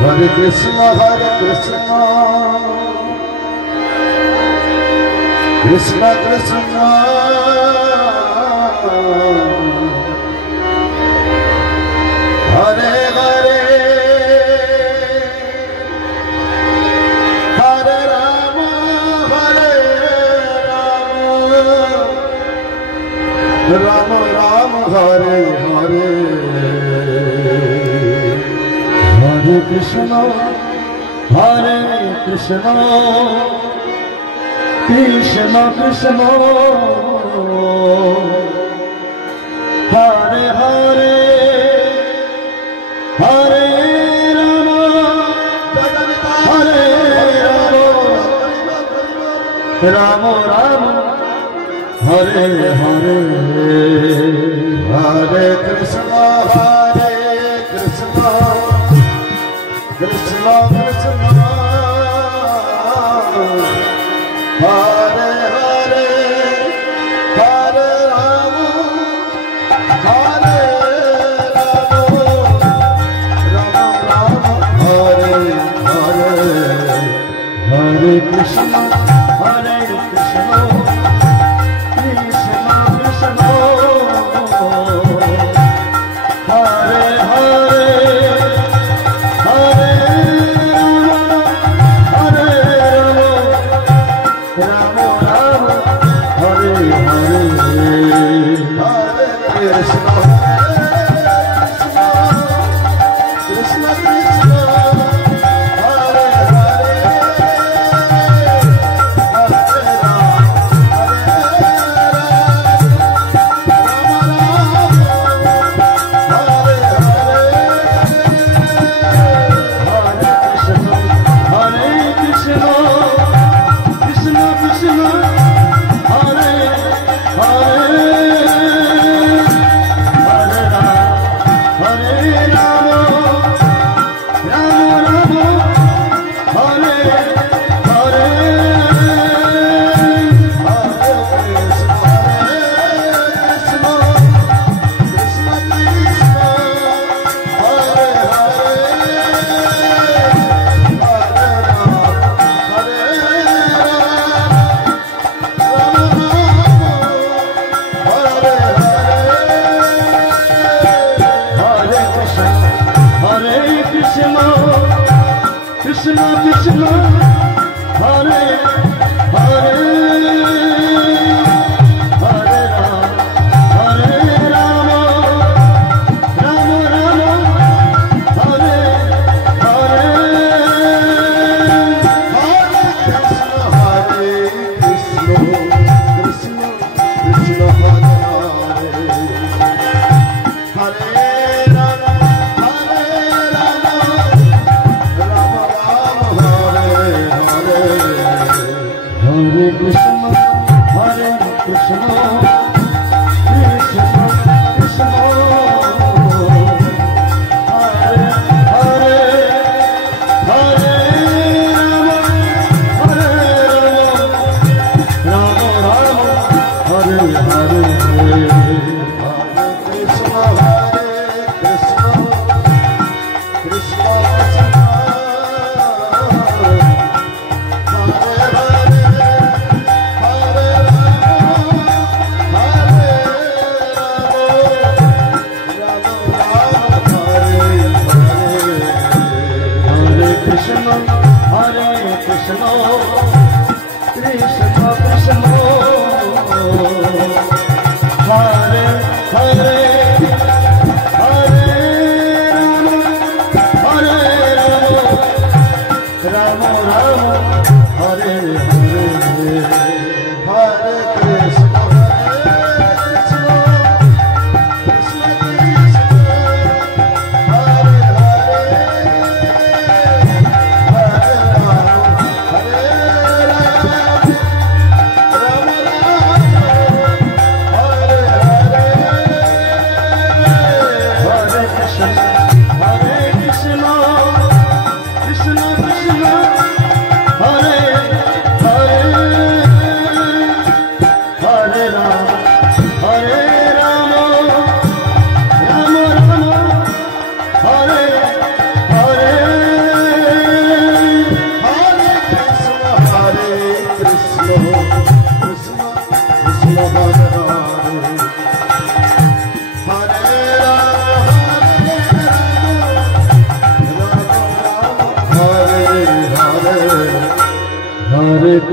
Hare Krishna, Krishna Krishna, Hare Hare, Hare Rama, Rama Rama, Hare Hare, Hare Krishna, Krishna Krishna, Hare Hare, Hare Rama, Hare Rama, Rama, Hare Hare, Hare Krishna, Krishna Krishna, Hare Hare, Hare Rama, Hare Rama, Rama Rama, Hare Hare, Hare Krishna, Krishna Krishna, Hare Hare, Hare Rama, Hare Hare, Hare Krishna, Krishna Krishna, Hare Hare, Hare Rama, Hare Krishna, Krishna Krishna, Hare Hare, Hare Rama, Rama Rama, Hare Hare, Hare Krishna, Krishna Krishna, Hare Hare, Krishna Krishna, Hare Hare, Hare Rama, Rama Rama, Hare Hare, Hare Krishna, Krishna Krishna, Hare Hare, Hare Rama, Hare Krishna, Krishna Krishna, Hare Hare, Hare Rama, Rama Rama, Hare Hare, Hare Krishna, Krishna Krishna, Hare Krishna, Krishna Krishna, Hare Hare, Hare Rama, Rama Rama, Hare Hare, Hare Krishna, Krishna Krishna, Hare Hare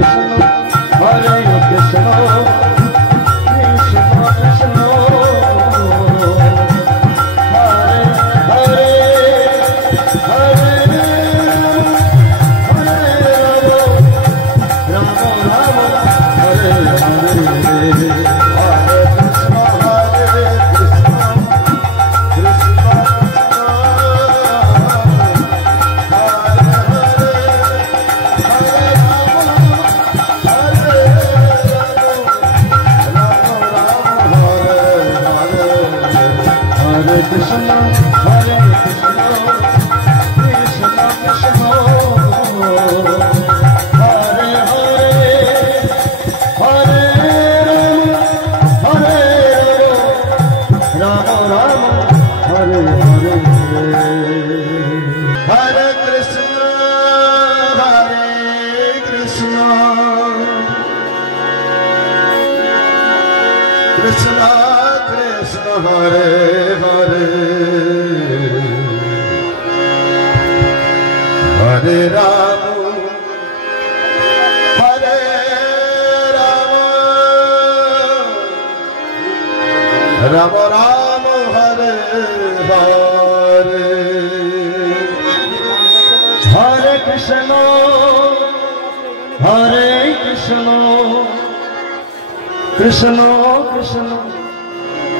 Ram Ram Hare Hare Hare Krishna Krishna Krishna Hare Hare Hare Rama Hare Rama Rama Rama Hare Hare Hare Krishna Hare Krishna Krishna Krishna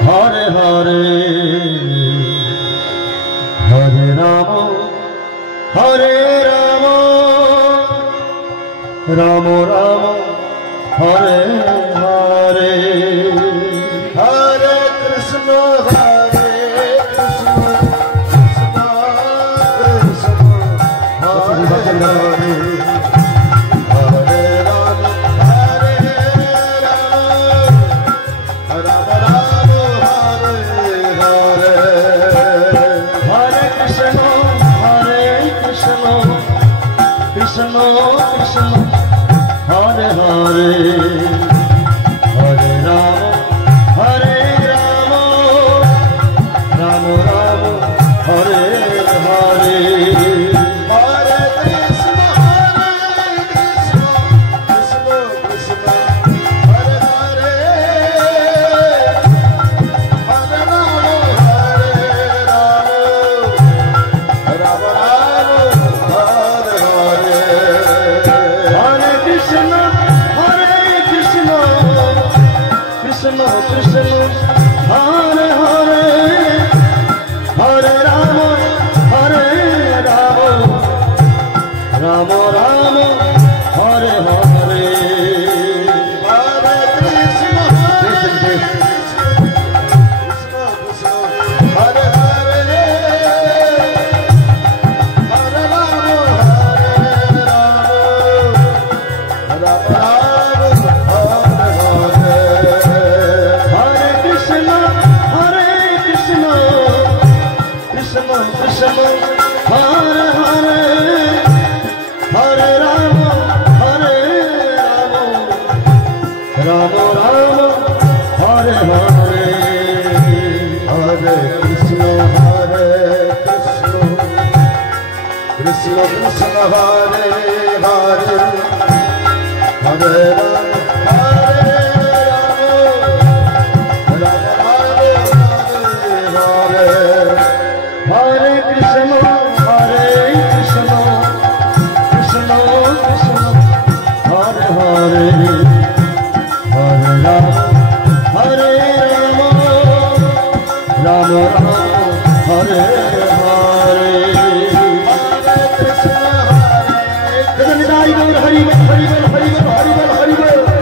Hare Hare Krishna Krishna Hare Hare Hare Rama Hare Rama Rama Rama Hare Hare Hare Krishna Krishna Krishna Hare Hare Hare Rama Hare Rama Krishna Krishna Hare Hare Hare Rama Hare Rama Rama Rama Hare Hare Hare Krishna Krishna Krishna Hare Hare Hare Rama Hare Rama Krishna Hare Hare Hare Rama Hare Rama Rama Rama Hare Hare Hare Krishna Krishna Krishna Hare Hare Hare Rama Hare Hare Krishna Krishna Krishna Hare Hare Hare Rama Hare Rama Rama Rama Hare Hare Hare Krishna Hare Krishna Hare Hare Hare Hare Hare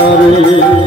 Hare